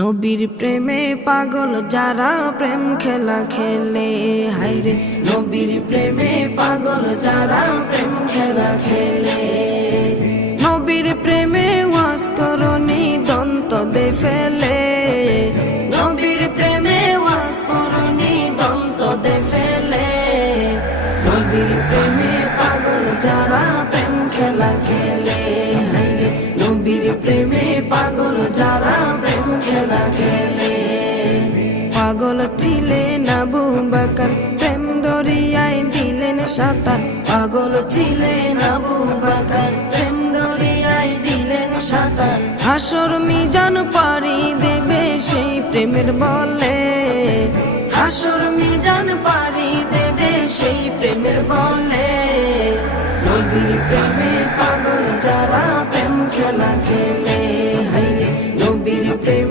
নবীর প্রেমে পাগল যারা প্রেম খেলা খেলে, হায়রে নবীর প্রেমে পাগল যারা প্রেম খেলা খেলে। নবীর প্রেমে ওয়াজ করনি দন্ত দে ফেলে, নবীর প্রেমে ওয়াজ করনি দন্ত দে ফেলে। নবীর প্রেমে পাগল যারা প্রেম খেলা খেলে, হায়রে নবীর প্রেমে পাগল যারা প্রেম খেলা খেলে। পাগল ছিলেন আবু বকর, প্রেম দরিয়ায় দিলেন সাঁতার। পাগল ছিলেন আবু বকর, প্রেম দরিয়ায় দিলেন সাঁতার। হাসর মিজান পারি দেবে সেই প্রেমের বলে, হাসর মিজান পারি দেবে সেই প্রেমের বলে। নবীর প্রেমে পাগল যারা